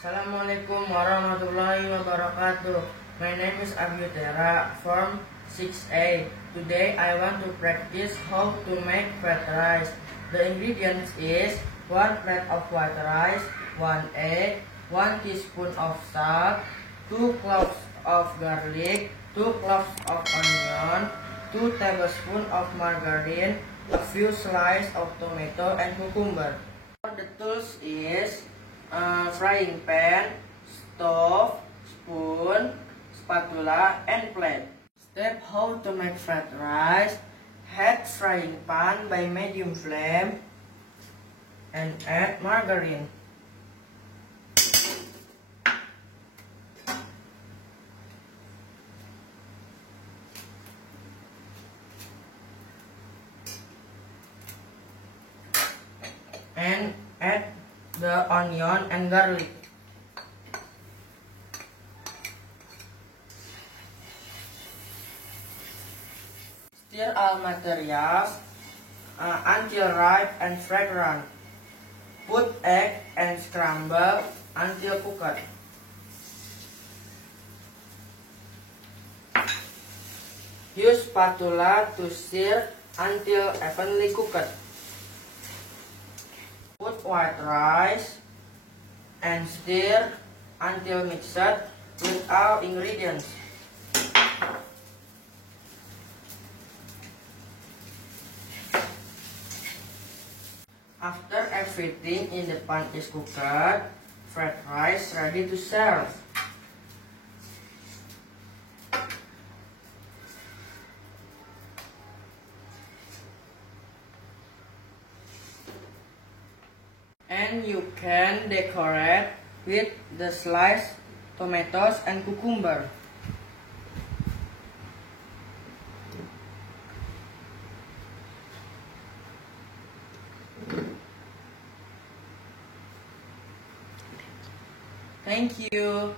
Assalamualaikum warahmatullahi wabarakatuh. My name is Abiyyu from 6A. Today I want to practice how to make fried rice. The ingredients is 1 plate of white rice, 1 egg, 1 teaspoon of salt, 2 cloves of garlic, 2 cloves of onion, 2 tablespoons of margarine, a few slices of tomato and cucumber. The tools is frying pan, stove, spoon, spatula, and plate. Step how to make fried rice. Heat frying pan by medium flame and add margarine. And add the onion and garlic. Stir all materials until ripe and fragrant. Put egg and scramble until cooked. Use spatula to stir until evenly cooked. Put white rice and stir until mixed with all ingredients. After everything in the pan is cooked, fried rice ready to serve. And you can decorate with the sliced tomatoes and cucumber. Thank you.